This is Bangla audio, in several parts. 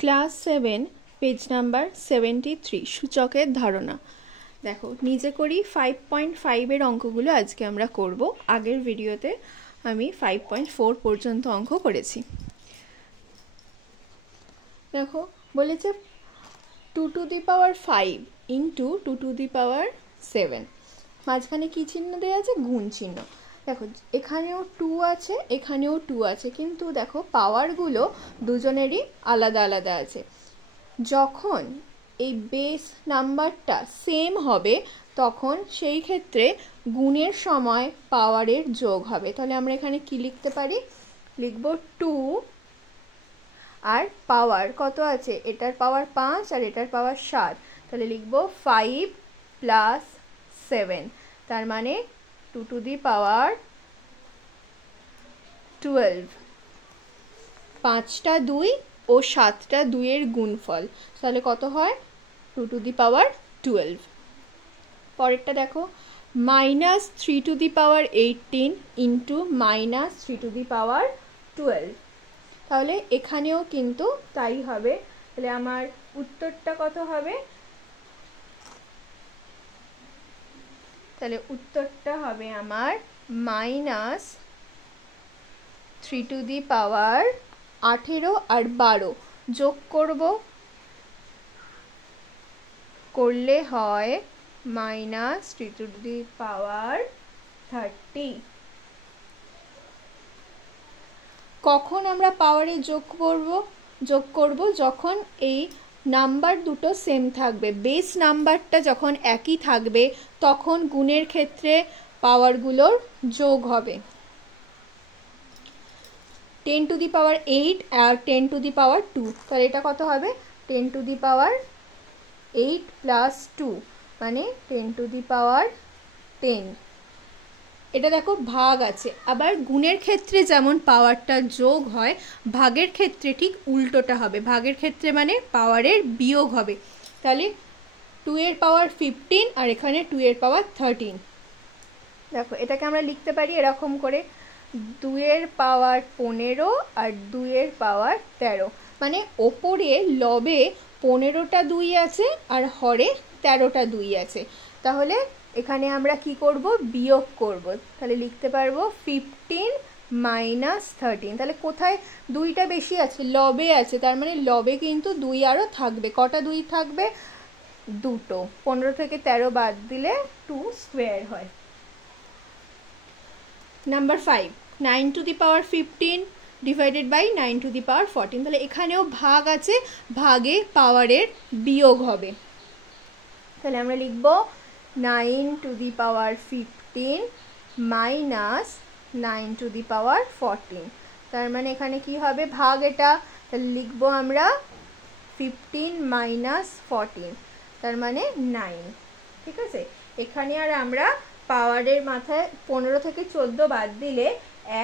ক্লাস 7 পেজ নাম্বার 73 সূচকের ধারণা। দেখো নিজে করি 5.5 এর অঙ্কগুলো আজকে আমরা করব। আগের ভিডিওতে আমি 5.4 পর্যন্ত অঙ্ক করেছি। দেখো বলেছে 2 to the power 5 into 2 to the power 7, মাঝখানে কি চিহ্ন দেওয়া আছে? গুণ চিহ্ন। দেখো এখানেও 2 আছে, এখানেও 2 আছে, কিন্তু দেখো পাওয়ারগুলো দুজনেরই আলাদা আলাদা আছে। যখন এই বেস নাম্বারটা সেম হবে তখন সেই ক্ষেত্রে গুণের সময় পাওয়ারের যোগ হবে। তাহলে আমরা এখানে কি লিখতে পারি? লিখব 2 আর পাওয়ার কত আছে? এটার পাওয়ার 5 আর এটার পাওয়ার 7, তাহলে লিখব 5 প্লাস 7, তার মানে 2 to the power 12। 5টা 2 ও 7টা 2 এর গুণফল, তাহলে কত হয়? 2 to the power 12। পরেরটা দেখো -3 to the power 18 into -3 to the power 12, তাহলে এখানেও কিন্তু তাই হবে। তাহলে আমার উত্তরটা কত হবে? তাহলে উত্তরটা হবে আমার -3 to the power 18 আর 12 যোগ করলে হয় -3 to the power 30। কখন আমরা পাওয়ারে যোগ করব? যখন এই নাম্বার দুটো সেম থাকবে, বেস নাম্বারটা যখন একই থাকবে তখন গুণের ক্ষেত্রে পাওয়ারগুলোর যোগ হবে। 10 to the power 8 R 10 to the power 2, তাহলে এটা কত হবে? 10 to the power 8 প্লাস 2 মানে 10 to the power 10। এটা দেখো ভাগ আছে, আবার গুণের ক্ষেত্রে যেমন পাওয়ারটা যোগ হয় ভাগের ক্ষেত্রে ঠিক উল্টোটা হবে। ভাগের ক্ষেত্রে মানে পাওয়ারের বিয়োগ হবে। তাহলে 2 এর পাওয়ার 15 আর এখানে 2 এর পাওয়ার 13। দেখো এটাকে আমরা লিখতে পারি এরকম করে, 2 এর পাওয়ার 15 আর 2 এর পাওয়ার 13, মানে ওপরে লবে 15টা 2 আছে আর হরে 13টা 2 আছে। তাহলে এখানে আমরা কি করব? বিয়োগ করব। তাহলে লিখতে পারবো 15 - 13। তাহলে কোথায় 2টা বেশি আছে? লবে আছে, তার মানে লবে কিন্তু 2 আরও থাকবে। কটা 2 থাকবে? দুটো। 15 থেকে 13 বাদ দিলে 2 স্কোয়ার হয়। Number 5, 9 to the power 15 divided by 9 to the power 14, তাহলে এখানেও ভাগ আছে, ভাগে পাওয়ারের বিয়োগ হবে। তাহলে আমরা লিখব 9 to the power 15 minus 9 to the power 14, তার মানে এখানে কি হবে? ভাগ এটা, তাহলে লিখব আমরা 15 minus 14, তার মানে 9। ঠিক আছে, এখানে আর আমরা পাওয়ারের মাথায় 15 থেকে 14 বাদ দিলে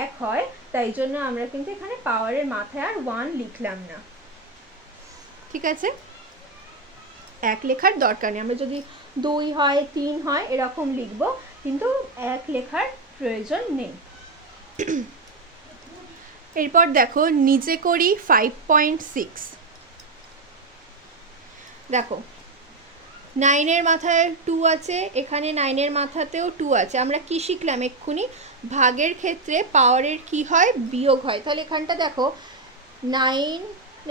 1 হয়, তাই জন্য আমরা কিন্তু এখানে পাওয়ারের মাথায় আর 1 লিখলাম না। ঠিক আছে, 1 লেখার দরকার নেই। আমরা যদি 2 হয় 3 হয় এরকম লিখব, কিন্তু 1 লেখার প্রয়োজন নেই। এরপর দেখো নিচে করি 5.6। দেখো 9 এর মাথায় 2 আছে, এখানে 9 এর মাথাতেও 2 আছে। আমরা কি শিখলাম এক্ষুনি? ভাগের ক্ষেত্রে পাওয়ারের কি হয়? বিয়োগ হয়। তাহলে এখানটা দেখো 9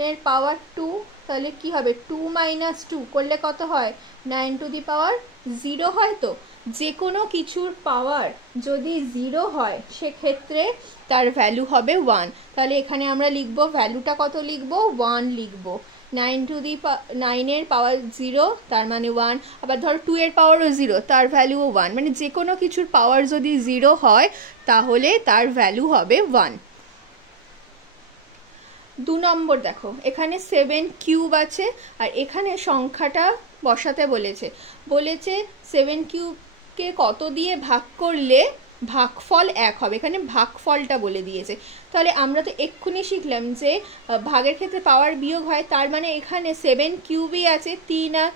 এর পাওয়ার 2, তাহলে কি হবে? 2 - 2 করলে কত হয়? 9 to the power 0 হয়। তো যে কোনো কিছুর পাওয়ার যদি 0 হয় সেক্ষেত্রে তার ভ্যালু হবে 1। তাহলে এখানে আমরা লিখব, ভ্যালুটা কত লিখব? 1 লিখব। 9 এর পাওয়ার 0 তার মানে 1। আবার ধরো 2 এর পাওয়ারও 0, তার ভ্যালুও 1। মানে যে কোনো কিছুর পাওয়ার যদি 0 হয় তাহলে তার ভ্যালু হবে 1। 2 নম্বর দেখো এখানে 7 কিউব আছে আর এখানে সংখ্যাটা বসাতে বলেছে 7 কিউবকে কত দিয়ে ভাগ করলে ভাগফল 1 হবে। এখানে ভাগফলটা বলে দিয়েছে। তাহলে আমরা তো এক্ষুনি শিখলাম যে ভাগের ক্ষেত্রে পাওয়ার বিয়োগ হয়, তার মানে এখানে 7 কিউবই আছে, 3 আর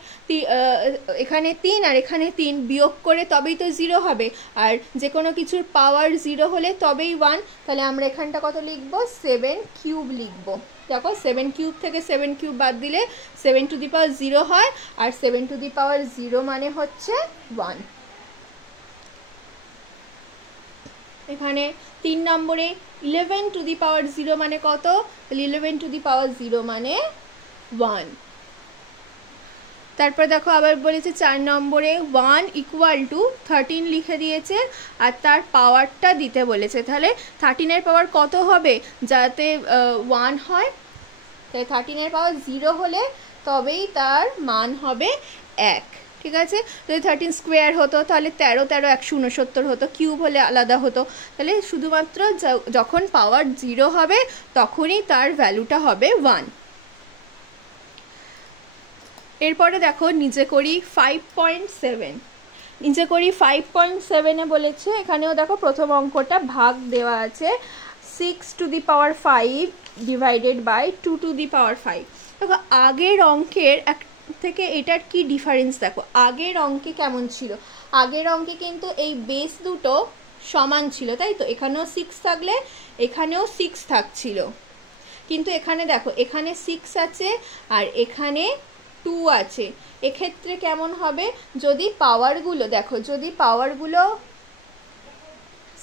এখানে 3 আর এখানে 3 বিয়োগ করে তবেই তো 0 হবে। আর যে কোনো কিছুর পাওয়ার 0 হলে তবেই 1। তাহলে আমরা এখানটা কত লিখব? 7 কিউব লিখব। দেখো 7 কিউব থেকে 7 কিউব বাদ দিলে 7 টু দি পাওয়ার 0 হয়, আর 7 টু দি পাওয়ার 0 মানে হচ্ছে 1। এখানে 3 নম্বরে 11 টু দি পাওয়ার 0 মানে কত? তাহলে 11 টু দি পাওয়ার 0 মানে 1। তারপর দেখো আবার বলেছে 4 নম্বরে 1 ইকুয়াল টু 13 লিখে দিয়েছে, আর তার পাওয়ারটা দিতে বলেছে। তাহলে 13 পাওয়ার কত হবে যাতে 1 হয়? তাহলে 13 পাওয়ার 0 হলে তবেই তার মান হবে 1। ঠিক আছে, যদি 13 স্কোয়ার হতো তাহলে 13 13 169 হতো, কিউব হলে আলাদা হতো। তাহলে শুধুমাত্র যখন পাওয়ার 0 হবে তখনই তার ভ্যালুটা হবে 1। এরপরে দেখো নিচে করি 5.7। নিচে করি 5.7-এ বলেছে, এখানেও দেখো প্রথম অঙ্কটা ভাগ দেওয়া আছে 6 to the power 5 divided by 2 to the power 5। দেখো আগের অঙ্কের থেকে এটার কি ডিফারেন্স দেখো। আগের অঙ্কে কেমন ছিল? আগের অঙ্কে কিন্তু এই বেস দুটো সমান ছিল, তাই তো? এখানেও 6 থাকলে এখানেও 6 থাকছিল, কিন্তু এখানে দেখো এখানে 6 আছে আর এখানে 2 আছে। এক্ষেত্রে কেমন হবে? যদি পাওয়ারগুলো দেখো, যদি পাওয়ারগুলো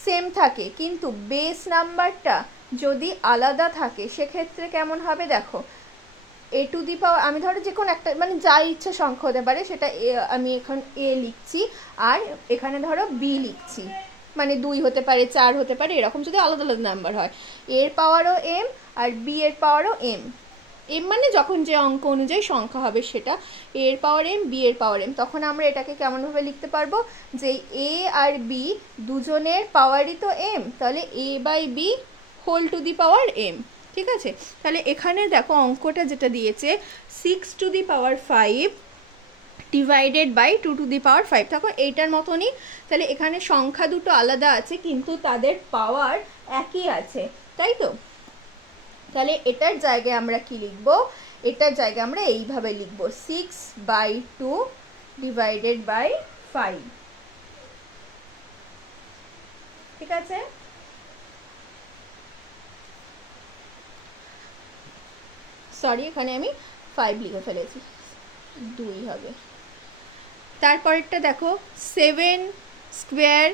সেম থাকে কিন্তু বেস নাম্বারটা যদি আলাদা থাকে সেক্ষেত্রে কেমন হবে দেখো। এ টু দি পাওয়ার, আমি ধরো যে কোনো একটা মানে যা ইচ্ছা সংখ্যা হতে পারে সেটা আমি এখন এ লিখছি, আর এখানে ধরো বি লিখছি, মানে 2 হতে পারে 4 হতে পারে, এরকম যদি আলাদা আলাদা নাম্বার হয়। এর পাওয়ারও এম আর বি এর পাওয়ারও এম। এম মানে যখন যে অঙ্ক অনুযায়ী সংখ্যা হবে সেটা, এর পাওয়ার এম বি এর পাওয়ার এম। তখন আমরা এটাকে কেমনভাবে লিখতে পারবো যে এ আর বি দুজনের পাওয়ারই তো এম, তাহলে a by b whole to the power m. ঠিক আছে, তাহলে এখানে দেখো অঙ্কটা যেটা দিয়েছে 6 to the power 5 divided by 2 to the power 5। দেখো এইটার মতনই, তাহলে এখানে সংখ্যা দুটো আলাদা আছে কিন্তু তাদের পাওয়ার একই আছে, তাই তো? তাহলে এটার জায়গায় আমরা কি লিখব? এটার জায়গায় আমরা এইভাবে লিখব 6/2 ডিভাইডেড বাই 5। ঠিক আছে, সরি এখানে আমি 5 লিখে ফেলেছি, 2 হবে। তারপরেরটা দেখো 7 স্কোয়ার,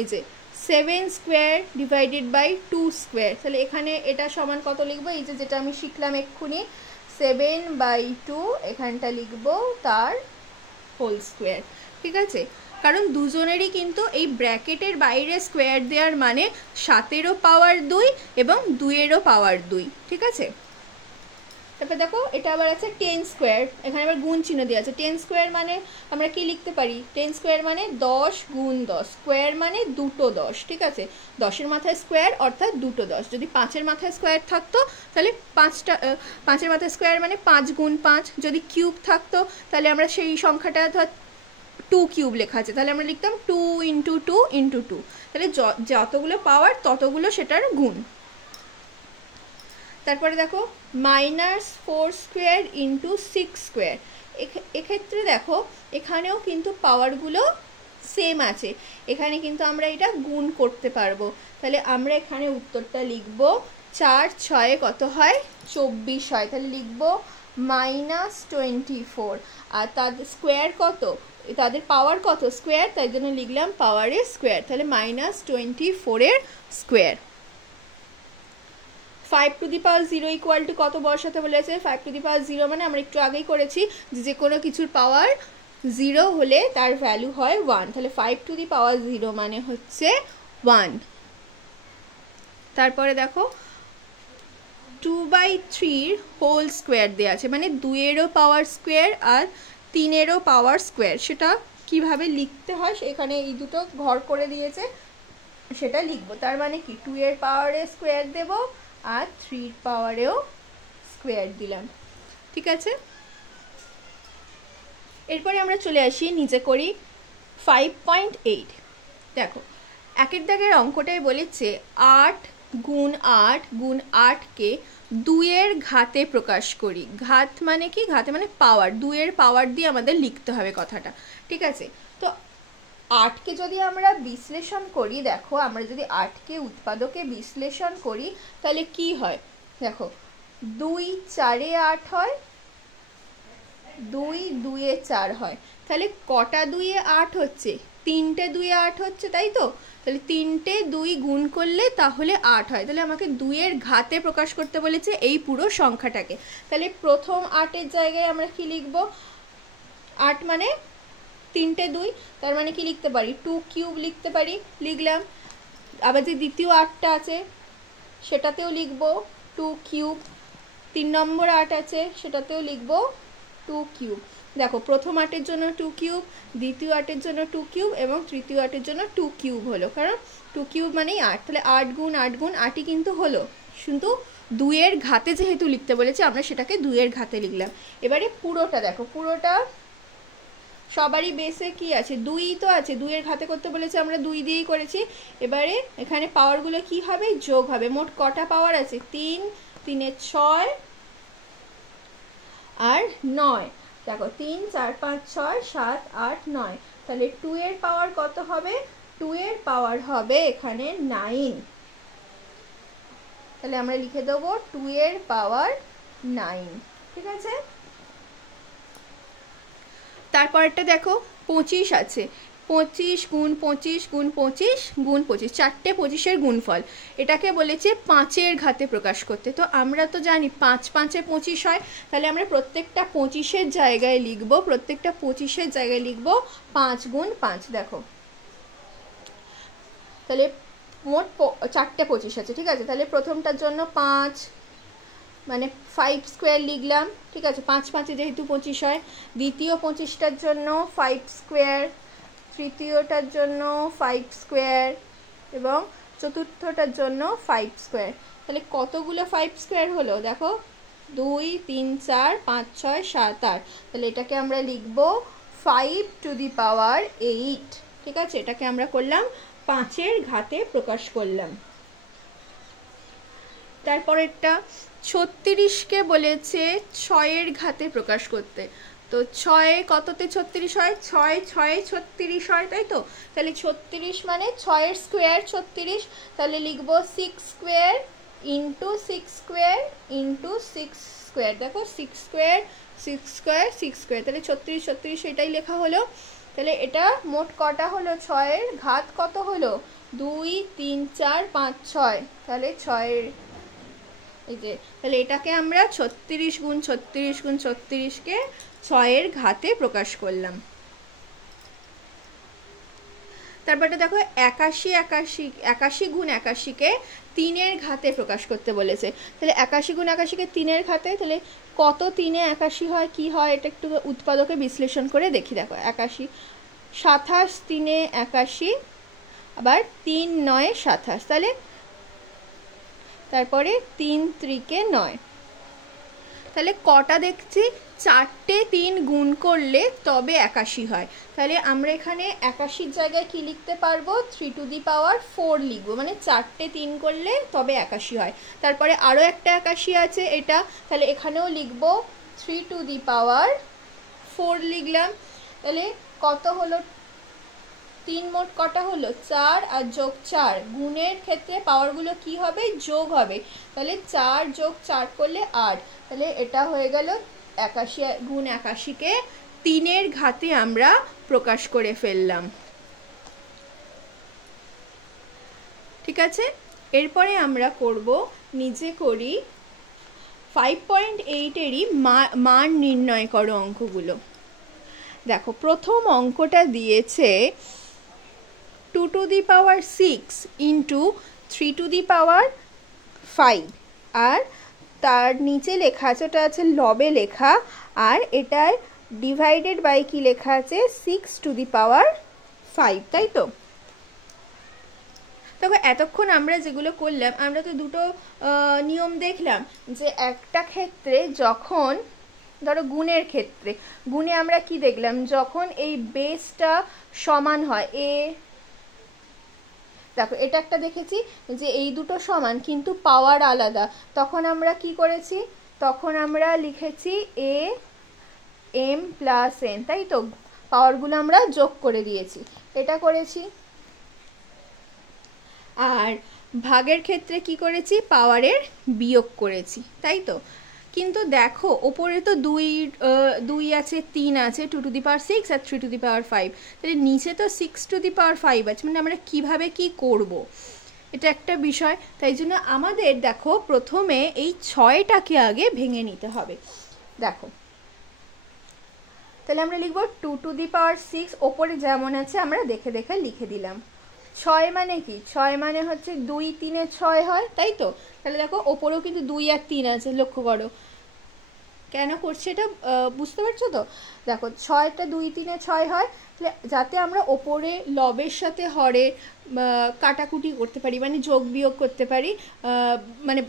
এই যে 7 স্কোয়ার ডিভাইডেড বাই 2 স্কোয়ার। তাহলে এখানে এটা সমান কত লিখবো? এই যে যেটা আমি শিখলাম এক্ষুনি 7/2, এখানটা লিখবো তার হোল স্কোয়ার। ঠিক আছে, কারণ দুজনেরই কিন্তু এই ব্র্যাকেটের বাইরে স্কোয়ার দেওয়ার মানে 7-এরও পাওয়ার 2 এবং 2-এরও পাওয়ার 2। ঠিক আছে, তারপর দেখো এটা আবার আছে 10 স্কোয়ার, এখানে আবার গুণ চিহ্ন দেওয়া আছে। 10 স্কোয়ার মানে আমরা কি লিখতে পারি? 10 স্কোয়ার মানে 10 গুণ 10, স্কোয়ার মানে দুটো 10। ঠিক আছে, 10-এর মাথায় স্কোয়ার অর্থাৎ দুটো 10। যদি 5-এর মাথায় স্কোয়ার থাকতো তাহলে 5-এর মাথায় স্কোয়ার মানে 5 গুণ 5। যদি কিউব থাকতো তাহলে আমরা সেই সংখ্যাটা ধর 2 কিউব লেখা আছে, তাহলে আমরা লিখতাম 2 × 2 × 2। তাহলে যতগুলো পাওয়ার ততগুলো সেটার গুণ। তারপরে দেখো -4 স্কোয়ার ইন্টু 6 স্কোয়ার। এক্ষেত্রে দেখো এখানেও কিন্তু পাওয়ারগুলো সেম আছে, এখানে কিন্তু আমরা এটা গুণ করতে পারবো। তাহলে আমরা এখানে উত্তরটা লিখব 4 6 কত হয়? 24 হয়। তাহলে লিখব -24, আর তাদের স্কোয়ার কত? তাদের পাওয়ার কত? স্কোয়ার, তাই জন্য লিখলাম পাওয়ারের স্কোয়ার। তাহলে -24-এর square. 5 to the power 0 equal to কত বসাতে বলেছে? 5 টু দি পাওয়ার 0 মানে আমরা একটু আগেই করেছি যে কোনো কিছুর পাওয়ার 0 হলে তার ভ্যালু হয় 1। তাহলে 5 টু দি পাওয়ার 0 মানে হচ্ছে 1। তারপরে দেখো 2/3 হোল স্কোয়ার দেওয়া আছে, মানে 2-এরও পাওয়ার স্কোয়ার আর 3-এরও পাওয়ার স্কোয়ার। সেটা কিভাবে লিখতে হয় এখানে এই দুটো ঘর করে দিয়েছে, সেটা লিখবো। তার মানে কি 2-এর পাওয়ারে স্কোয়ার দেব আর 3-এর পাওয়ারেও স্কোয়ার দিলাম। ঠিক আছে, এরপরে আমরা চলে আসি নিচে করি 5.8। দেখো একের দাগের অঙ্কটাই বলেছে 8 গুণ 8 গুণ 8-কে 2-এর ঘাতে প্রকাশ করি। ঘাত মানে কি? ঘাতে মানে পাওয়ার, 2-এর পাওয়ার দিয়ে আমাদের লিখতে হবে কথাটা। ঠিক আছে, তো 8-কে যদি আমরা বিশ্লেষণ করি, দেখো আমরা যদি 8-কে উৎপাদকে বিশ্লেষণ করি তাহলে কি হয়? দেখো 2 4 8 হয়, 2 2 4 হয়, তাহলে কটা 2 8 হচ্ছে? 3টে 2 8 হচ্ছে, তাই তো? তাহলে 3টে 2 গুণ করলে তাহলে 8 হয়। তাহলে আমাকে 2 এর ঘাতে প্রকাশ করতে বলেছে এই পুরো সংখ্যাটাকে। তাহলে প্রথম 8 এর জায়গায় আমরা কি লিখব? 8 মানে 3টে 2, তার মানে কি লিখতে পারি? 2 কিউব লিখতে পারি, লিখলাম। আবার যে দ্বিতীয় 8টা আছে সেটাতেও লিখব 2 কিউব, 3 নম্বর 8 আছে সেটাতেও লিখব 2 কিউব। দেখো প্রথম 8 এর জন্য 2 কিউব, দ্বিতীয় 8 এর জন্য 2 কিউব এবং তৃতীয় 8 এর জন্য 2 কিউব হলো, কারণ 2 কিউব মানেই 8। তাহলে 8 গুণ 8 গুণ 8ই কিন্তু হলো, কিন্তু 2 এর ঘাতে যেহেতু লিখতে বলেছে আমরা সেটাকে 2 এর ঘাতে লিখলাম। এবারে পুরোটা দেখো, পুরোটা সবারই বেসে কি আছে? 2 তো আছে, 2 এর ঘাতে করতে বলেছে আমরা 2 দিয়েই করেছি। এবারে এখানে পাওয়ারগুলো কি হবে? যোগ হবে। মোট কটা পাওয়ার আছে? 3, 3 এ 6 আর 9। দেখো 3 4 5 6 7 8 9, তাহলে 2 এর পাওয়ার কত হবে? 2 এর পাওয়ার হবে এখানে 9। তাহলে আমরা লিখে দেবো 2 এর পাওয়ার 9। ঠিক আছে? তারপরটা দেখো 25 আছে, 25 গুণ 25 গুণ 25 গুণ 25, 4টে 25-এর গুণফল। এটাকে বলেছে 5-এর ঘাতে প্রকাশ করতে। তো আমরা তো জানি 5 5 এ 25 হয়, তাহলে আমরা প্রত্যেকটা 25-এর জায়গায় লিখব, প্রত্যেকটা 25-এর জায়গায় লিখব 5 গুণ 5। দেখো তাহলে মোট 4টে 25 আছে, ঠিক আছে? তাহলে প্রথমটার জন্য 5 মানে 5 স্কোয়ার লিখলাম, ঠিক আছে? 5 5-এ যেহেতু 25 হয়। দ্বিতীয় 25টার জন্য 5 স্কোয়ার, তৃতীয়টার জন্য 5 স্কোয়ার এবং চতুর্থটার জন্য 5 স্কোয়ার। তাহলে কতগুলো 5 স্কোয়ার হলো? দেখো 2 3 4 5 6 7 8। তাহলে এটাকে আমরা লিখব 5 টু দি পাওয়ার 8। ঠিক আছে? এটাকে আমরা করলাম 5-এর ঘাতে প্রকাশ করলাম। তারপরেরটা 36কে বলেছে 6-এর ঘাতে প্রকাশ করতে। তো 6 কততে 36 হয়? 6 6 36 হয়, তাই তো? তাহলে 36 মানে 6-এর স্কোয়ার 36, তাহলে লিখব 6 square into 6 square into 6 square. দেখো 6 স্কোয়ার 6 স্কোয়ার 6 স্কোয়ার, তাহলে 36 36 এটাই লেখা হলো। তাহলে এটা মোট কটা হলো? 6-এর ঘাত কত হলো? 2 3 4 5 6, তাহলে 6-এর এই যে, তাহলে এটাকে আমরা 36 গুণ 36 গুণ 36-কে 6-এর ঘাতে প্রকাশ করলাম। তারপরটা দেখো 81 81 81 গুণ 81-কে 3-এর ঘাতে প্রকাশ করতে বলেছে। তাহলে 81 গুণ 81-কে 3-এর ঘাতে, তাহলে কত 3-এ 81 হয়, কি হয় এটা একটু উৎপাদকে বিশ্লেষণ করে দেখি। দেখো 81 27 3-এ 81, আবার 3 9 27, তাহলে তারপরে 3 3-কে 9। তাহলে কটা দেখছি? 4টে 3 গুণ করলে তবে 81 হয়। তাহলে আমরা এখানে 81-র জায়গায় কি লিখতে পারবো? 3 টু দি পাওয়ার 4 লিখবো, মানে 4টে 3 করলে তবে 81 হয়। তারপরে আরও একটা 81 আছে এটা, তাহলে এখানেও লিখবো 3 টু দি পাওয়ার 4 লিখলাম। তাহলে কত হলো? 3 মোট কটা হলো? 4 আর যোগ 4, গুণের ক্ষেত্রে পাওয়ারগুলো কি হবে? যোগ হবে। তাহলে 4 যোগ 4 করলে 8। তাহলে এটা হয়ে গেল 81 গুণ 81-কে 3-এর ঘাতে আমরা প্রকাশ করে ফেললাম। ঠিক আছে? এরপরে আমরা করব, নিজে করি 5.8-এরই মান নির্ণয় করো অঙ্কগুলো। দেখো প্রথম অঙ্কটা দিয়েছে 2 to the power 6 into 3 to the power 5, আর তার নিচে লেখা আছে, ওটা আছে লবে লেখা, আর এটার ডিভাইডেড বাই কি লেখা আছে? 6 টু দি পাওয়ার 5, তাই তো? তবে এতক্ষণ আমরা যেগুলো করলাম, আমরা তো দুটো নিয়ম দেখলাম, যে একটা ক্ষেত্রে যখন ধরো গুণের ক্ষেত্রে, গুণে আমরা কি দেখলাম? যখন এই বেসটা সমান হয়, দেখো এটা একটা দেখেছি যে এই দুটো সমান কিন্তু পাওয়ার আলাদা, তখন আমরা কি করেছি? তখন আমরা লিখেছি a m প্লাস n, তাই তো? পাওয়ারগুলো আমরা যোগ করে দিয়েছি, এটা করেছি। আর ভাগের ক্ষেত্রে কি করেছি, পাওয়ারের বিয়োগ করেছি, তাই তো। কিন্তু দেখো ওপরে তো দুই আছে, 3 আছে, 2 to the power 6 R 3 to the power 5, তাহলে নিচে তো 6 টু দি পাওয়ার 5 আছে, মানে আমরা কিভাবে কি করব, এটা একটা বিষয়। তাই জন্য আমাদের দেখো প্রথমে এই 6টাকে আগে ভেঙে নিতে হবে। দেখো তাহলে আমরা লিখব 2 টু দি পাওয়ার 6, ওপরে যেমন আছে আমরা দেখে দেখে লিখে দিলাম। 6 মানে কি, 6 মানে হচ্ছে 2 3 6 হয়, তাই তো। তাহলে দেখো ওপরেও কিন্তু 2 আর 3 আছে, লক্ষ্য করো কেন করছে এটা, বুঝতে পারছো তো। দেখো 6টা 2 3 6 হয়, তাহলে যাতে আমরা ওপরে লবের সাথে হরে কাটাকুটি করতে পারি, মানে যোগ বিয়োগ করতে পারি, মানে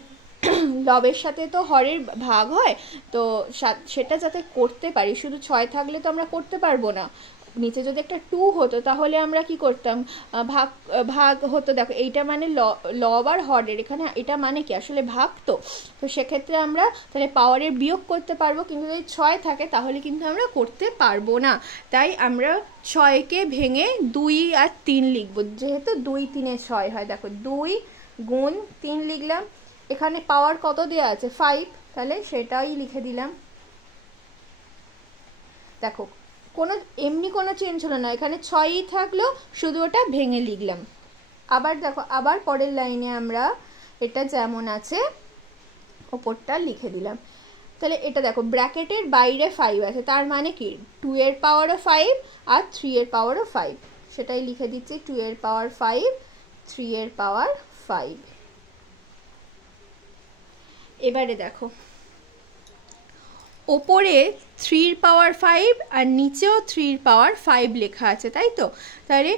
লবের সাথে তো হরের ভাগ হয়, তো সেটা যাতে করতে পারি, শুধু 6 থাকলে তো আমরা করতে পারবো না। নিচে যদি একটা 2 হতো তাহলে আমরা কি করতাম, ভাগ ভাগ হতো। দেখো এইটা মানে লব আর হরের, এখানে এটা মানে কি আসলে ভাগ, তো সেক্ষেত্রে আমরা তাহলে পাওয়ারের বিয়োগ করতে পারবো, কিন্তু যদি 6 থাকে তাহলে কিন্তু আমরা করতে পারবো না। তাই আমরা 6কে ভেঙে 2 আর 3 লিখবো, যেহেতু 2 3 6 হয়। দেখো 2 গুণ 3 লিখলাম, এখানে পাওয়ার কত দেওয়া আছে 5, তাহলে সেটাই লিখে দিলাম। দেখো কোনো এমনি কোনো চেঞ্জ হলো না, এখানে 6ই থাকলো, শুধু ওটা ভেঙে লিখলাম। আবার দেখো আবার পরের লাইনে আমরা এটা যেমন আছে ওপরটা লিখে দিলাম। তাহলে এটা দেখো ব্র্যাকেটের বাইরে 5 আছে, তার মানে কি 2 এর পাওয়ারও 5 আর 3 এর পাওয়ারও 5, সেটাই লিখে দিচ্ছি 2 এর পাওয়ার 5, 3 এর পাওয়ার 5। এবারে দেখো ওপরে 3 পাওয়ার 5 আর নিচেও 3 পাওয়ার 5 লেখা আছে, তাই তো। তাহলে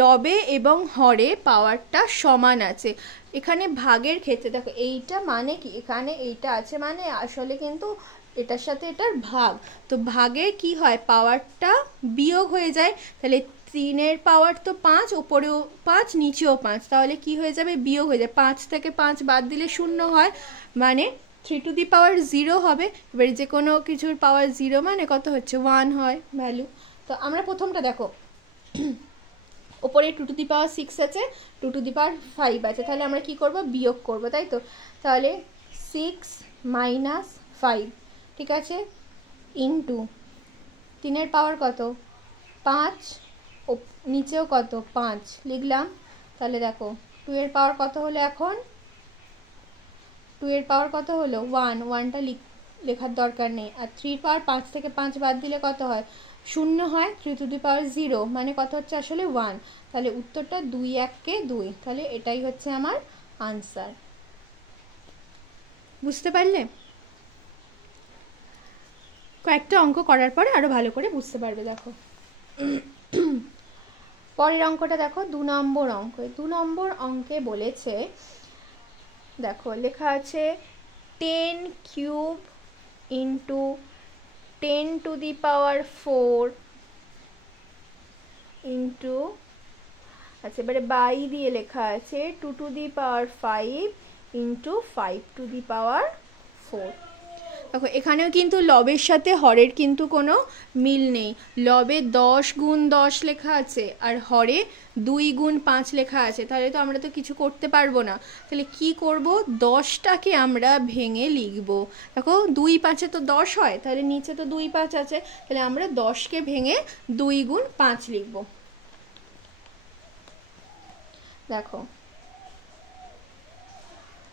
লবে এবং হরে পাওয়ারটা সমান আছে। এখানে ভাগের ক্ষেত্রে দেখো এইটা মানে কি, এখানে এইটা আছে মানে আসলে কিন্তু এটার সাথে এটার ভাগ, তো ভাগে কি হয় পাওয়ারটা বিয়োগ হয়ে যায়। তাহলে 3 এর পাওয়ার তো 5, ওপরেও 5 নিচেও 5, তাহলে কি হয়ে যাবে, বিয়োগ হয়ে যায়। 5 থেকে 5 বাদ দিলে 0 হয়, মানে 3 টু দি পাওয়ার 0 হবে। এবার যে কোনো কিছুর পাওয়ার 0 মানে কত হচ্ছে 1 হয় ভ্যালু। তো আমরা প্রথমটা দেখো ওপরে 2 টু দি পাওয়ার 6 আছে, 2 টু দি পাওয়ার 5 আছে, তাহলে আমরা কি করব, বিয়োগ করব, তাই তো। তাহলে 6 মাইনাস 5, ঠিক আছে, ইনটু 3 এর পাওয়ার কত 5, নিচেও কত 5 লিখলাম। তাহলে দেখো 2 এর পাওয়ার কত হলো, এখন 2 এর পাওয়ার কত হলো 1, 1টা লেখার দরকার নেই। আর 3 পাওয়ার 5 থেকে 5 বাদ দিলে কত হয় 0 হয়, 3 টু দি পাওয়ার 0 মানে কত হচ্ছে আসলে 1, তাহলে উত্তরটা 2 1 2, তাহলে এটাই হচ্ছে আমার আনসার। বুঝতে পারলে, কয়েকটা অঙ্ক করার পরে আরো ভালো করে বুঝতে পারবে। দেখো পরের অঙ্কটা দেখো 2 নম্বর অঙ্ক। 2 নম্বর অঙ্কে বলেছে, দেখো লেখা আছে 10 cube into 10 to the power 4 into, আচ্ছা এবারে বাই দিয়ে লেখা আছে 2 to the power 5 into 5 to the power 4। দেখো এখানেও কিন্তু লবের সাথে হরের কিন্তু কোনো মিল নেই। লবে 10 গুণ 10 লেখা আছে আর হরে 2 গুণ 5 লেখা আছে, তাহলে তো আমরা তো কিছু করতে পারবো না। তাহলে কি করব, 10টাকে আমরা ভেঙে লিখব। দেখো 2 5-এ তো 10 হয়, তাহলে নিচে তো 2 5 আছে, তাহলে আমরা 10কে ভেঙে 2 গুণ 5 লিখব। দেখো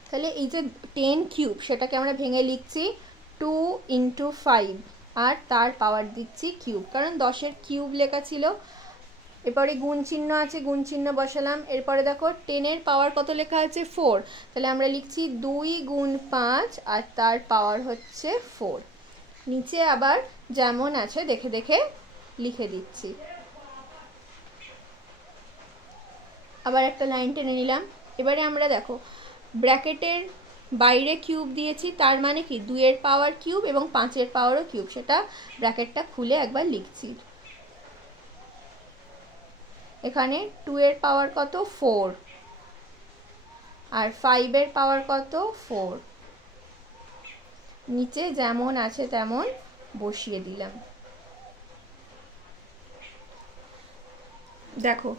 তাহলে এই যে 10 কিউব সেটাকে আমরা ভেঙে লিখছি 2 ইন্টু 5 আর তার পাওয়ার দিচ্ছি কিউব, কারণ 10-এর কিউব লেখা ছিল। এরপরে গুণ চিহ্ন আছে, গুণ চিহ্ন বসালাম। এরপরে দেখো 10-এর পাওয়ার কত লেখা আছে 4, তাহলে আমরা লিখছি 2 গুণ 5 আর তার পাওয়ার হচ্ছে 4। নিচে আবার যেমন আছে দেখে দেখে লিখে দিচ্ছি। আবার একটা লাইন টেনে নিলাম। এবারে আমরা দেখো ব্র্যাকেটের বাইরে কিউব দিয়েছি, তার মানে কি 2 এর পাওয়ার কিউব এবং 5 এর পাওয়ারও কিউব, সেটা ব্র্যাকেটটা খুলে একবার লিখছি। এখানে 2 এর পাওয়ার কত 4 আর 5 এর পাওয়ার কত 4, নিচে যেমন আছে তেমন বসিয়ে দিলাম। দেখো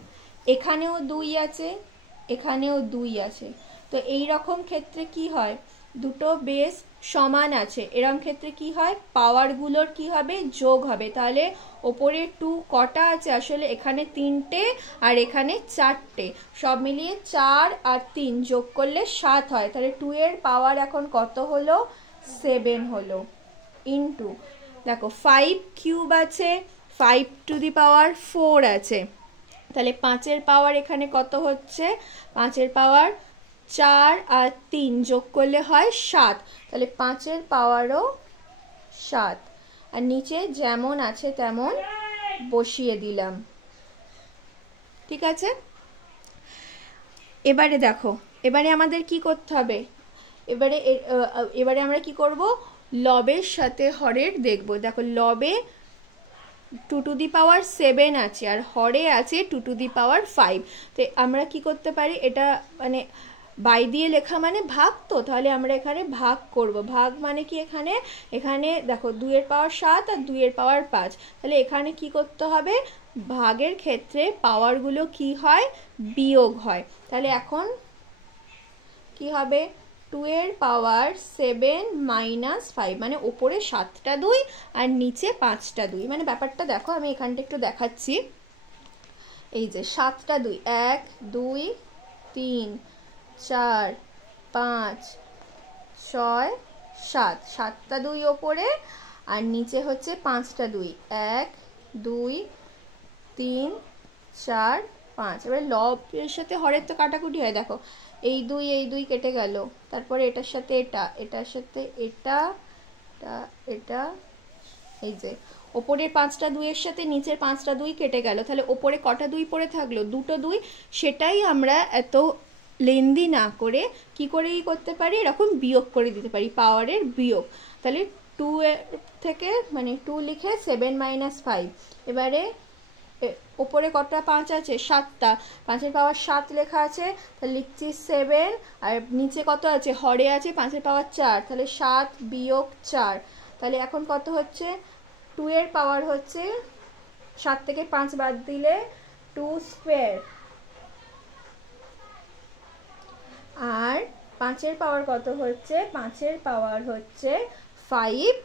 এখানেও 2 আছে, এখানেও 2 আছে। তো এই রকম ক্ষেত্রে কি হয়, দুটো বেস সমান আছে, এরকম ক্ষেত্রে কি হয়, পাওয়ারগুলোর কি হবে, যোগ হবে। তাহলে ওপরে 2 কটা আছে, আসলে এখানে 3টে আর এখানে 4টে, সব মিলিয়ে 4 আর 3 যোগ করলে 7 হয়। তাহলে 2 এর পাওয়ার এখন কত হলো, 7 হলো। ইন্টু দেখো 5 কিউব আছে, 5 টু দি পাওয়ার 4 আছে, তাহলে 5 এর পাওয়ার এখানে কত হচ্ছে, 5 এর পাওয়ার 4 আর 3 যোগ করলে হয় 7, তাহলে 5 এর পাওয়ারও 7। আর নিচে যেমন আছে তেমন বসিয়ে দিলাম। ঠিক আছে, এবারে দেখো, এবারে আমাদের কি করতে হবে, এবারে আমরা কি করব, লবের সাথে হরের দেখব। দেখো লবে 2 টু দি পাওয়ার 7 আছে আর হরে আছে 2 টু দি পাওয়ার 5। তো আমরা কি করতে পারি, এটা মানে বাই দিয়ে লেখা মানে ভাগ, তো তাহলে আমরা এখানে ভাগ করব। ভাগ মানে কি, এখানে এখানে দেখো 2 এর পাওয়ার 7 আর 2 এর পাওয়ার 5, তাহলে এখানে কি করতে হবে, ভাগের ক্ষেত্রে পাওয়ারগুলো কি হয়, বিয়োগ হয়। তাহলে এখন কি হবে, 2 এর পাওয়ার 7 মাইনাস 5, মানে ওপরে 7টা 2 আর নিচে 5টা 2। মানে ব্যাপারটা দেখো, আমি এখানটা একটু দেখাচ্ছি। এই যে 7টা 2, 1 2 3 4 5 6 7, 7টা 2 ওপরে আর নিচে হচ্ছে 5টা 2, 1 2 3 4 5। এবার লবের সাথে হরের তো কাটাকুটি হয়, দেখো এই 2 এই 2 কেটে গেল, তারপরে এটার সাথে এটা, এটার সাথে এটা, এটা, এই যে ওপরের 5টা 2 এর সাথে নিচের 5টা 2 কেটে গেল, তাহলে ওপরে কটা 2 পড়ে থাকলো, 2টো 2। সেটাই আমরা এত লেন্দি না করে কি করেই করতে পারি, এরকম বিয়োগ করে দিতে পারি, পাওয়ারের বিয়োগ। তাহলে 2 এর থেকে মানে 2 লিখে 7 মাইনাস 5, এবারে ওপরে কটা 5 আছে, 7টা, 5 এর পাওয়ার 7 লেখা আছে, তাহলে লিখছি 7, আর নিচে কত আছে, হরে আছে 5 এর পাওয়ার 4, তাহলে 7 বিয়োগ 4, তাহলে এখন কত হচ্ছে, 2 এর পাওয়ার হচ্ছে 7 থেকে 5 বাদ দিলে 2 স্কোয়ার, আর 5 এর পাওয়ার কত হচ্ছে, 5 এর পাওয়ার হচ্ছে 5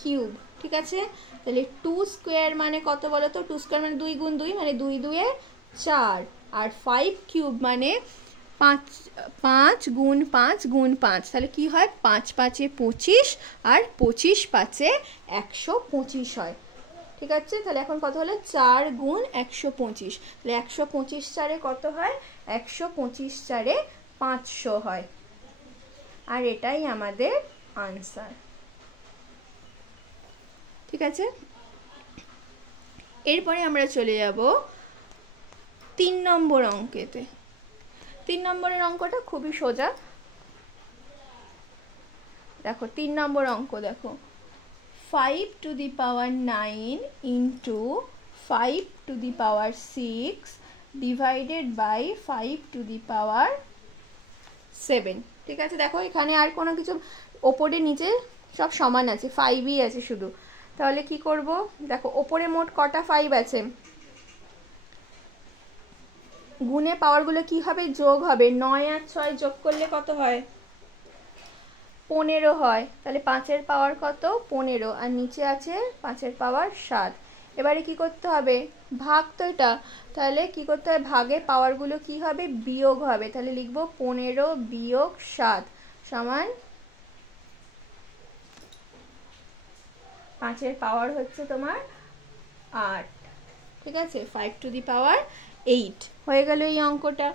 কিউব। ঠিক আছে, তাহলে 2 স্কোয়ার মানে কত বলো তো, 2 স্কোয়ার মানে 2 গুণ 2 মানে 2 2 এ 4, আর 5 কিউব মানে 5 গুণ 5 গুণ 5, তাহলে কি হয়, 5 5 এ 25 আর 25 5 এ 125 হয়। ঠিক আছে, তাহলে এখন কত হলো, 4 গুণ 125, তাহলে 125 4 কত হয়, 125 4 500 হয়। আর এটাই আমাদের আনসার। ঠিক আছে, এরপরে আমরা চলে যাব 3 নম্বর অঙ্কেতে। 3 নম্বরের অঙ্কটা খুবই সোজা। দেখো 3 নম্বর অঙ্ক, দেখো 5 to the power 9 into 5 to the power 6 divided by 5 to the power 7। ঠিক আছে, দেখো এখানে আর কোনো কিছু, ওপরে নিচে সব সমান আছে, 5ই আছে শুধু। তাহলে কি করব, দেখো ওপরে মোট কটা 5 আছে, গুণে পাওয়ারগুলো কি হবে, যোগ হবে। 9 আর 6 যোগ করলে কত হয়, 15 হয়। তাহলে 5 এর পাওয়ার কত, 15, আর নিচে আছে 5 এর পাওয়ার 7। এবারে কি করতে হবে, ভাগ তো এটা, তাহলে কি করতে হবে, ভাগে পাওয়ারগুলো কি হবে, বিয়োগ হবে। তাহলে লিখব 15 বিয়োগ 7 সমান 5 এর পাওয়ার হচ্ছে তোমার 8। ঠিক আছে, 5 টু দি পাওয়ার 8 হয়ে গেল এই অঙ্কটা।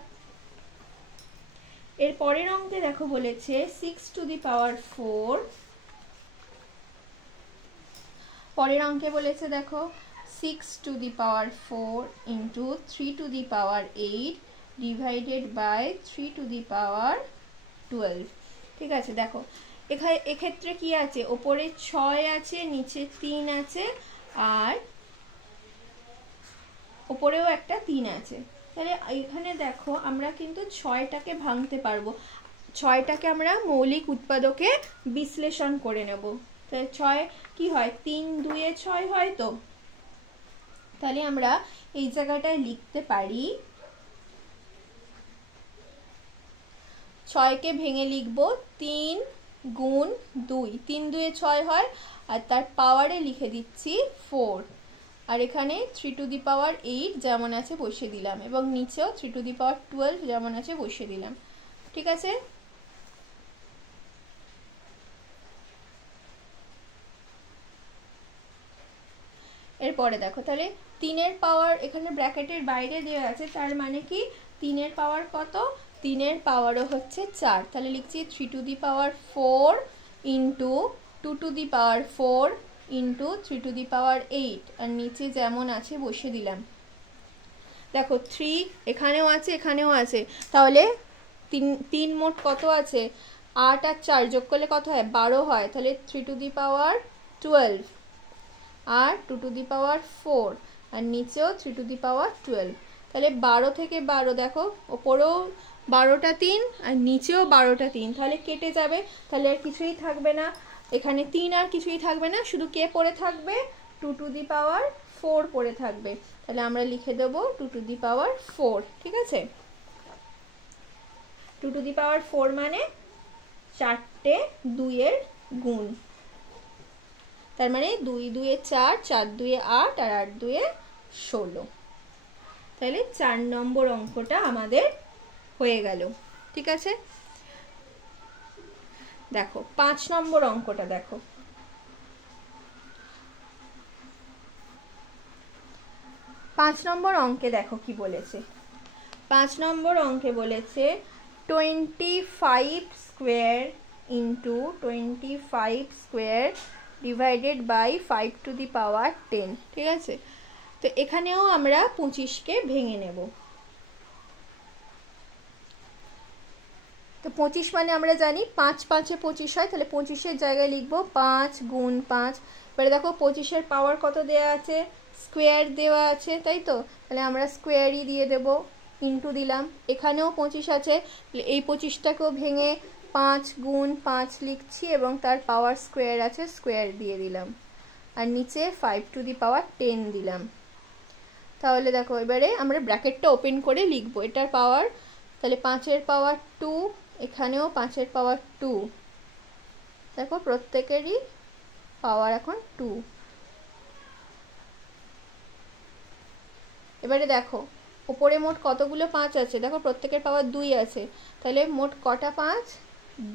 এর পরের অঙ্কে দেখো বলেছে 6 টু দি পাওয়ার 4। পরের অঙ্কে বলেছে দেখো 6 to the power 4 into 3 to the power 8 divided by 3 to the power 12। ঠিক আছে, দেখো এক্ষেত্রে কি আছে, ওপরে 6 আছে, নিচে 3 আছে, আর ওপরেও একটা 3 আছে। তাহলে এখানে দেখো আমরা কিন্তু 6টাকে ভাঙতে পারবো, 6টাকে আমরা মৌলিক উৎপাদকে বিশ্লেষণ করে নেব। তাহলে 6 কি হয়, 3 2 এ 6 হয়। তো তাহলে আমরা এই জায়গাটায় লিখতে পারি ছয়কে ভেঙে লিখবো 3 গুণ 2, 3 2 6 হয়, আর তার পাওয়ারে লিখে দিচ্ছি 4, আর এখানে 3 টু দি পাওয়ার 8 যেমন আছে বসিয়ে দিলাম, এবং নিচেও 3 টু দি পাওয়ার 12 যেমন আছে বসিয়ে দিলাম। ঠিক আছে, এরপরে দেখো তাহলে 3 এর পাওয়ার এখানে ব্র্যাকেটের বাইরে দেওয়া আছে, তার মানে কি 3 এর পাওয়ার কত, 3 এর পাওয়ারও হচ্ছে 4, তাহলে লিখছি 3 to the power 4 into 2 to the power 4 into 3 to the power 8, আর নিচে যেমন আছে বসিয়ে দিলাম। দেখো 3 এখানেও আছে এখানেও আছে, তাহলে 3 মোট কত আছে, 8 আর 4 যোগ করলে কত হয়, 12 হয়, তাহলে 3 to the power 12 R 2 to the power 4, আর নিচেও 3 টু দি পাওয়ার 12, তাহলে 12 থেকে 12 দেখো ওপরেও 12টা 3 আর নিচেও 12টা 3, তাহলে কেটে যাবে, তাহলে আর কিছুই থাকবে না, এখানে 3 আর কিছুই থাকবে না, শুধু কে পড়ে থাকবে, 2 টু দি পাওয়ার 4 পড়ে থাকবে, তাহলে আমরা লিখে দেব 2 টু দি পাওয়ার 4। ঠিক আছে, 2 টু দি পাওয়ার 4 মানে 4টে 2 এর গুণ, তার মানে 2 2 4, 4 2 8 আর 8 2 16, তাহলে 4 নম্বর অঙ্কটা আমাদের হয়ে গেল। ঠিক আছে, দেখো 5 নম্বর অঙ্কটা দেখো, 5 নম্বর অঙ্কে দেখো কি বলেছে, 5 নম্বর অঙ্কে বলেছে 25 square into 25 square divided by 5 to the power 10। ঠিক আছে, তো এখানেও আমরা 25কে ভেঙে নেব, তো 25 মানে আমরা জানি 5 5 25 হয়, তাহলে 25-এর জায়গায় লিখবো 5 গুণ 5, এবারে দেখো 25-এর পাওয়ার কত দেওয়া আছে, স্কোয়ার দেওয়া আছে, তাই তো, তাহলে আমরা স্কোয়ারই দিয়ে দেব, ইন্টু দিলাম, এখানেও 25 আছে, এই 25টাকেও ভেঙে 5 গুণ 5 লিখছি, এবং তার পাওয়ার স্কোয়ার আছে, স্কোয়ার দিয়ে দিলাম, আর নিচে 5 টু দি পাওয়ার 10 দিলাম। তাহলে দেখো এবারে আমরা ব্র্যাকেটটা ওপেন করে লিখবো এটার পাওয়ার, তাহলে 5-এর পাওয়ার 2, এখানেও 5-এর পাওয়ার 2, দেখো প্রত্যেকেরই পাওয়ার এখন 2। এবারে দেখো উপরে মোট কতগুলো 5 আছে, দেখো প্রত্যেকের পাওয়ার 2 আছে, তাহলে মোট কটা 5,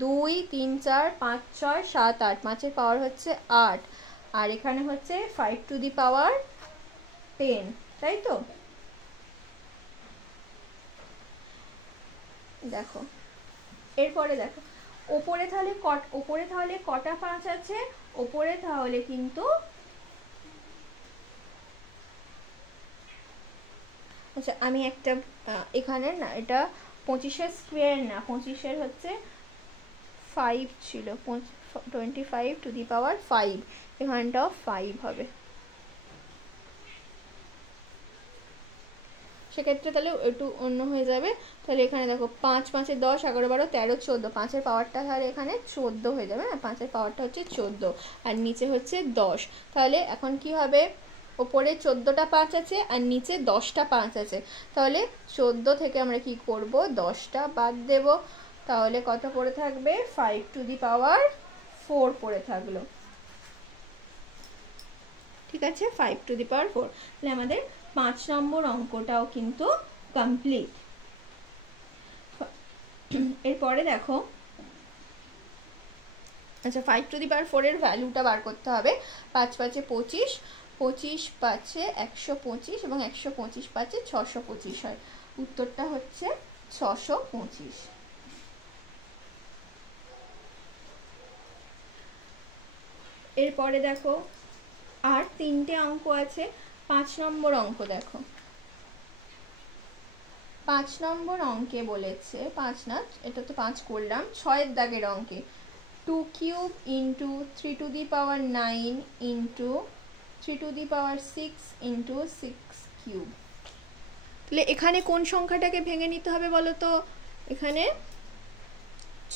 2 3 4 5 6 7 8, 5-এর পাওয়ার হচ্ছে 8, আর এখানে হচ্ছে 5 টু দি পাওয়ার 10, তাই তো। দেখো এরপরে দেখো ওপরে তাহলে কটা 5 আছে, ওপরে তাহলে কিন্তু আচ্ছা আমি একটা এখানে না, এটা 25-এর স্কোয়ার না, 25-এর হচ্ছে 5 ছিল, 25 টু দি পাওয়ার 5, এখানটাও 5 হবে, সেক্ষেত্রে তাহলে একটু অন্য হয়ে যাবে, তাহলে এখানে দেখো 5 5 10 11 12 13 14, 5-এর পাওয়ারটা তাহলে এখানে 14 হয়ে যাবে না, 5-এর পাওয়ারটা হচ্ছে 14 আর নিচে হচ্ছে 10, তাহলে এখন কি হবে, ওপরে 14টা 5 আছে আর নিচে 10টা 5 আছে, তাহলে 14 থেকে আমরা কি করব, 10টা বাদ দেব, তাহলে কত পড়ে থাকবে, 5 টু দি পাওয়ার 4 পড়ে থাকলো। ঠিক আছে, 5 টু দি পাওয়ার 4, তাহলে আমাদের 5 নম্বর অঙ্কটাও কিন্তু কমপ্লিট। এরপরে দেখো আচ্ছা 5 টু দি পাওয়ার 4 এর ভ্যালুটা বার করতে হবে, 5 5 25, 25 5 125 এবং 125 5 625 হয়, উত্তরটা হচ্ছে 625। এরপরে দেখো আর 3টে অঙ্ক আছে, 5 নম্বর অঙ্ক দেখো, 5 নম্বর অঙ্কে বলেছে 5 না, এটা তো 5 করলাম, 6-এর দাগের অঙ্কে 2 cube into 3 to the power 9 into 3 to the power 6 into 6 cube, তাহলে এখানে কোন সংখ্যাটাকে ভেঙে নিতে হবে বলো তো, এখানে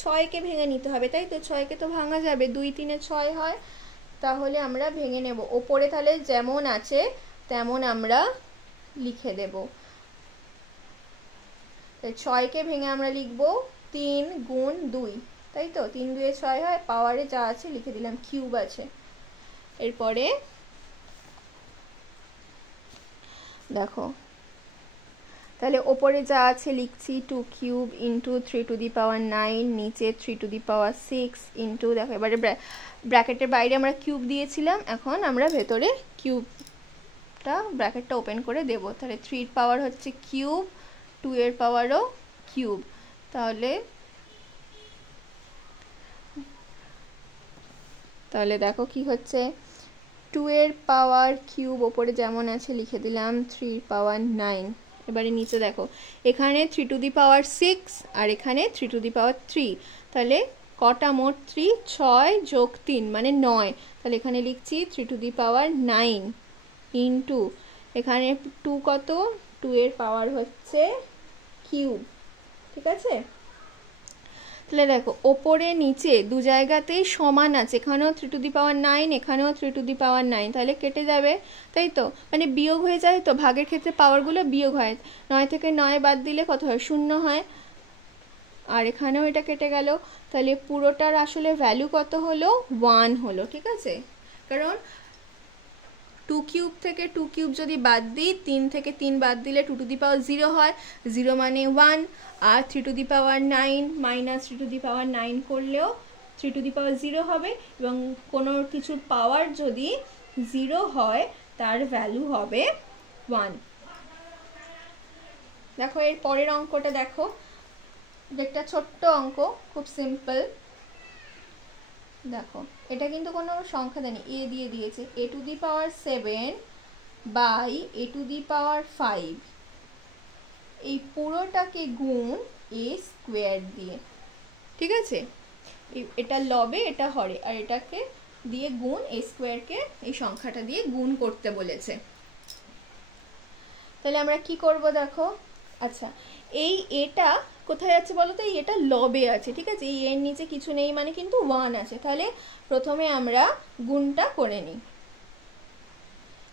6কে ভেঙে নিতে হবে, তাই তো, 6কে তো ভাঙা যাবে, 2 3 6 হয়, তাহলে আমরা ভেঙে নেব, ওপরে তাহলে যেমন আছে তেমন আমরা লিখে দেব, 6কে ভেঙে আমরা লিখব 3 গুণ 2, তাই তো 3 2 6 হয়, পাওয়ারে যা আছে লিখে দিলাম, কিউব আছে। এরপরে দেখো তাহলে ওপরে যা আছে লিখছি 2 cube into 3 to the power 9, নিচে 3 টু দি পাওয়ার 6 ইন্টু, দেখো এবারে ব্র্যাকেটের বাইরে আমরা কিউব দিয়েছিলাম, এখন আমরা ভেতরে কিউবটা ব্র্যাকেটটা ওপেন করে দেব। তাহলে 3 এর পাওয়ার হচ্ছে কিউব, 2 এর পাওয়ারও কিউব। তাহলে দেখো কি হচ্ছে, 2 এর পাওয়ার কিউব ওপরে যেমন আছে লিখে দিলাম, 3 এর পাওয়ার 9। এবারে নিচে দেখো এখানে 3 টু দি পাওয়ার 6 আর এখানে 3 টু দি পাওয়ার 3, তাহলে কটা মোট 3, 6 যোগ 3 মানে 9। তাহলে এখানে লিখছি 3 টু দি পাওয়ার 9 ইন্টু এখানে 2 কত, 2 এর পাওয়ার হচ্ছে কিউব, ঠিক আছে। তাহলে দেখো ওপরে নিচে দু জায়গাতেই সমান আছে, এখানেও 3 টু দি পাওয়ার 9, এখানেও 3 টু দি পাওয়ার 9, তাহলে কেটে যাবে, তাই তো, মানে বিয়োগ হয়ে যায় তো, ভাগের ক্ষেত্রে পাওয়ারগুলো বিয়োগ হয়, 9 থেকে 9 বাদ দিলে কত হয়, 0 হয়, আর এখানেও এটা কেটে গেল। তাহলে পুরোটার আসলে ভ্যালু কত হলো, 1 হলো, ঠিক আছে। কারণ 2 কিউব থেকে 2 কিউব যদি বাদ দিই, 3 থেকে 3 বাদ দিলে 2 টু দি পাওয়ার 0 হয়, 0 মানে 1, আর 3 to the power 9 minus 3 to the power 9 করলেও 3 টু দি পাওয়ার 0 হবে, এবং কোনো কিছুর পাওয়ার যদি 0 হয় তার ভ্যালু হবে 1। দেখো এর পরের অঙ্কটা দেখো, একটা ছোট্ট অঙ্ক, খুব সিম্পল। দেখো এটা কিন্তু কোনো সংখ্যা দেয়নি, এ দিয়ে দিয়েছে, a to the power 7 by a to the power 5, এই পুরোটাকে গুণ এ স্কোয়ার দিয়ে, ঠিক আছে। এটা লবে, এটা হরে, আর এটাকে দিয়ে গুণ এ স্কোয়ারকে এই সংখ্যাটা দিয়ে গুণ করতে বলেছে। তাহলে আমরা কি করব দেখো, আচ্ছা এই এটা কোথায় আছে বলো তো, এই এটা লবে আছে, ঠিক আছে, এই এর নিচে কিছু নেই মানে কিন্তু 1 আছে। তাহলে প্রথমে আমরা গুণটা করে নিই।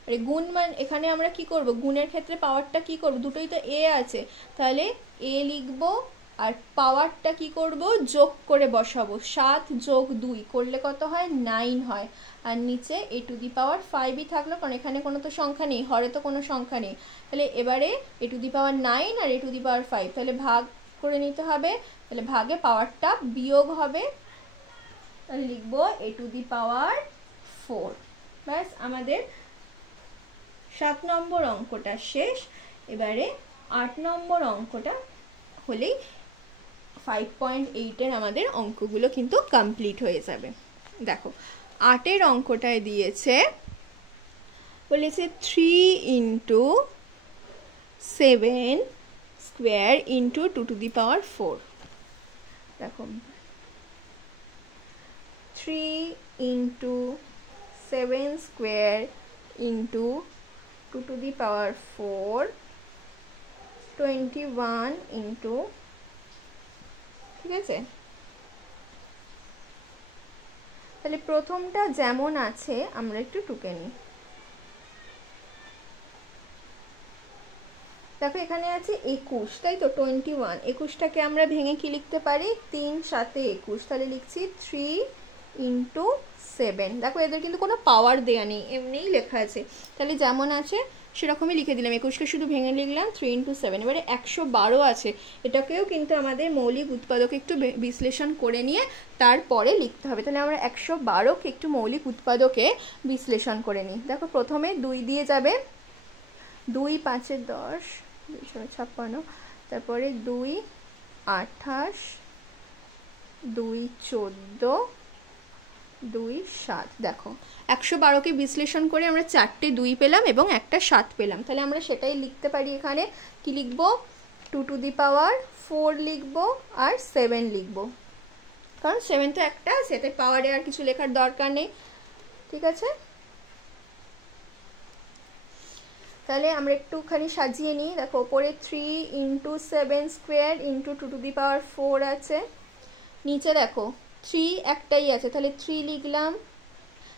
আরে গুণ মানে এখানে আমরা কি করব, গুণের ক্ষেত্রে পাওয়ারটা কি করব, দুটোই তো এ আছে, তাহলে এ লিখবো, আর পাওয়ারটা কি করব, যোগ করে বসাবো, 7 যোগ 2 করলে কত হয়, 9 হয়, আর নিচে এ টু দি পাওয়ার 5ই থাকলো, কারণ এখানে কোনো তো সংখ্যা নেই, হরে তো কোনো সংখ্যা নেই। তাহলে এবারে এ to the power 9 R A to the power 5, তাহলে ভাগ করে নিতে হবে, তাহলে ভাগে পাওয়ারটা বিয়োগ হবে, তাহলে লিখবো এ টু দি পাওয়ার 4। ব্যাস আমাদের 7 নম্বর অঙ্কটা শেষ। এবারে 8 নম্বর অঙ্কটা হলেই 5.8 আমাদের অঙ্কগুলো কিন্তু কমপ্লিট হয়ে যাবে। দেখো 8 অঙ্কটায় দিয়েছে, বলেছে 3 into 7 square into 2 to the power 4। দেখো 3 into 7 square into 2 to the power 4, 21 into, ঠিক আছে। তাহলে প্রথমটা যেমন আছে আমরা একটু টুকে নিই। দেখো এখানে আছে 21, তাই তো, 21, 21টাকে আমরা ভেঙে কি লিখতে পারি, 3 7 21, তাহলে লিখছি 3 ইন্টু 7। দেখো এদের কিন্তু কোনো পাওয়ার দেয়া নেই, এমনিই লেখা আছে, তাহলে যেমন আছে সেরকমই লিখে দিলাম, 21কে শুধু ভেঙে লিখলাম 3 ইন্টু 7। এবারে 112 আছে, এটাকেও কিন্তু আমাদের মৌলিক উৎপাদকে একটু বিশ্লেষণ করে নিয়ে তারপরে লিখতে হবে। তাহলে আমরা 112কে একটু মৌলিক উৎপাদকে বিশ্লেষণ করে নিই। দেখো প্রথমে 2 দিয়ে যাবে, 2 5 10, 2 56, তারপরে 2 28, 2 14, 2 7। দেখো 112কে বিশ্লেষণ করে আমরা 4টে 2 পেলাম এবং একটা 7 পেলাম, তাহলে আমরা সেটাই লিখতে পারি। এখানে কি লিখব, 2 টু দি পাওয়ার 4 লিখব আর 7 লিখব, কারণ 7 তো একটা আছে, তাই পাওয়ারে আর কিছু লেখার দরকার নেই, ঠিক আছে। তাহলে আমরা একটুখানি সাজিয়ে নিই। দেখো ওপরে 3 into 7 square into 2 to the power 4 আছে, নিচে দেখো 3 একটাই আছে, তাহলে 3 লিখলাম।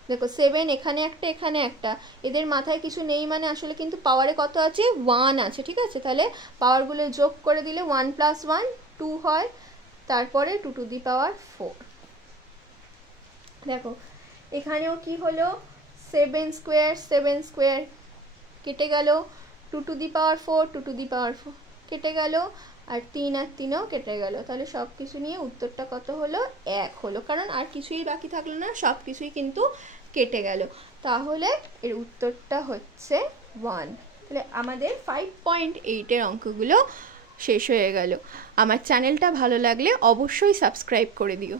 দেখো 7 এখানে একটা এখানে একটা, এদের মাথায় কিছু নেই মানে আসলে কিন্তু পাওয়ারে কত আছে, 1 আছে, ঠিক আছে। তাহলে পাওয়ারগুলো যোগ করে দিলে 1 + 1 2 হয়, তারপরে 2 টু দি পাওয়ার 4। দেখো এখানেও কি হলো, 7 স্কোয়ার কেটে গেল, 2 to the power 4 2 to the power 4 কেটে গেল, আর 3 আর 3ও কেটে গেল। তাহলে সব কিছু নিয়ে উত্তরটা কত হলো, 1 হলো, কারণ আর কিছুই বাকি থাকলো না, সব কিছুই কিন্তু কেটে গেল। তাহলে এর উত্তরটা হচ্ছে 1। তাহলে আমাদের 5.8 অঙ্কগুলো শেষ হয়ে গেল। আমার চ্যানেলটা ভালো লাগলে অবশ্যই সাবস্ক্রাইব করে দিও।